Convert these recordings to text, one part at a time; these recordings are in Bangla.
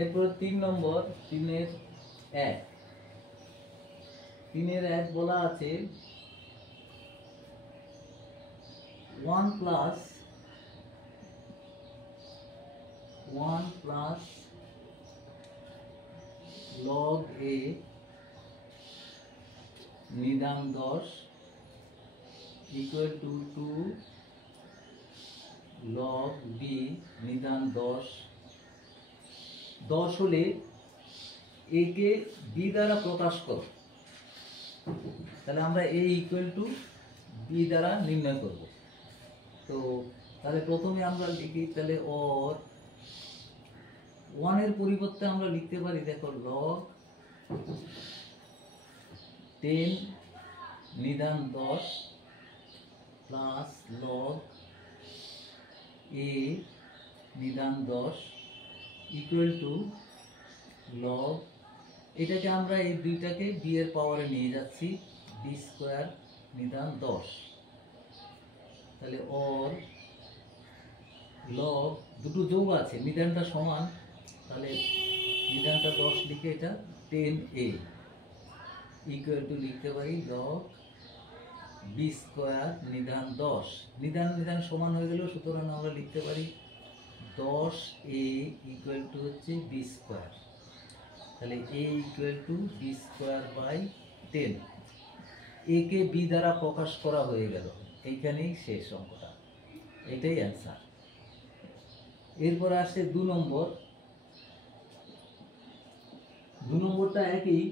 এরপর 3 নম্বর 3-এর 1 3-এর 1 বলা আছে 1 প্লাস log a নিদান 10 equal to 2 log b নিদান 10 হলে a কে b দ্বারা প্রকাশ করো। তাহলে আমরা a equal to b দ্বারা নির্ণয় করব। তো তাহলে প্রথমে আমরা লিখি, তাহলে or 1 এর পরিবর্তে আমরা লিখতে পারি, দেখো log 10 নিদান 10 প্লাস log a নিদান 10 ইকুয়াল টু log, এটাকে আমরা এই দুইটাকে b এর পাওয়ারে নিয়ে যাচ্ছি, b স্কয়ার নিদান 10। তাহলে or log দুটো যোগ আছে, নিদানটা সমান, তাহলে নিদানটা 10 লিখে এটা 10a ইকুয়াল টু লিখতে পারি log b স্কয়ার নিদান 10। নিদান সমান হয়ে গেল, সুতরাং আমরা লিখতে পারি 10a ইকুয়াল টু হচ্ছে b স্কয়ার। তাহলে a equal to b square by 10। a কে b দ্বারা প্রকাশ করা হয়ে গেল, এইখানেই শেষ অঙ্কটা, এটাই অ্যান্সার। এরপর আসছে 2 নম্বর। 2 নম্বরটা একই,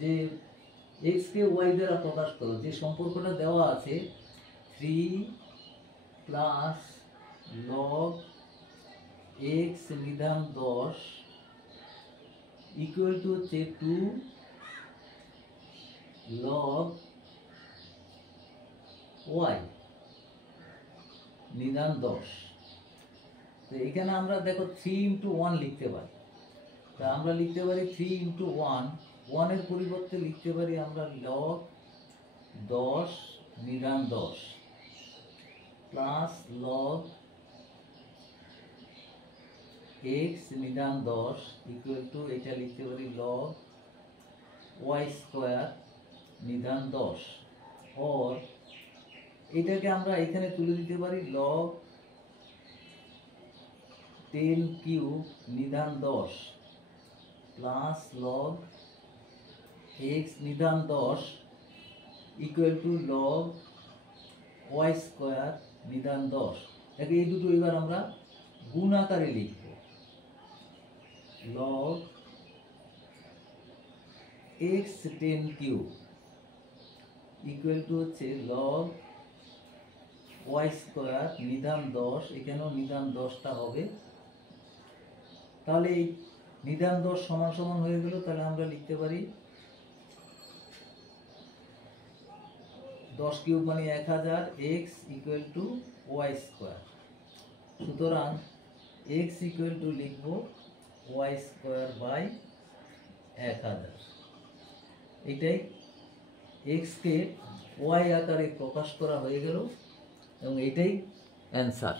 যে x কে y দ্বারা প্রকাশ করো। যে সম্পর্কটা দেওয়া আছে 3 প্লাস log x নিদান 10 ইকুয়াল টু হচ্ছে 2 log y নিদান 10। তো এখানে আমরা দেখো 3 into 1 লিখতে পারি। তা আমরা লিখতে পারি 3 into 1 এর পরিবর্তে লিখতে পারি আমরা log 10 নিদান 10 প্লাস log x নিদান 10 ইকুয়াল টু এটা লিখতে পারি log y স্কয়ার নিদান 10। और এটাকে আমরা এখানে তুলে দিতে পারি log 10 কিউব নিদান 10 প্লাস log x নিদান 10 equal to log y square নিদান 10। দেখো এই দুটো এবার আমরা গুণ আকারে লিখব, log x 10 cube equal to হচ্ছে log y স্কয়ার নিদান 10, এখানেও নিদান 10টা হবে। তাহলে এই নিদান 10 সমান সমান হয়ে গেল, তাহলে আমরা লিখতে পারি 10 কিউব মানে 1000, x equal to y square. সুতরাং x ইকুয়াল টু লিখব y স্কয়ার বাই 1000। এটাই x কে y আকারে প্রকাশ করা হয়ে গেল এবং এটাই অ্যান্সার।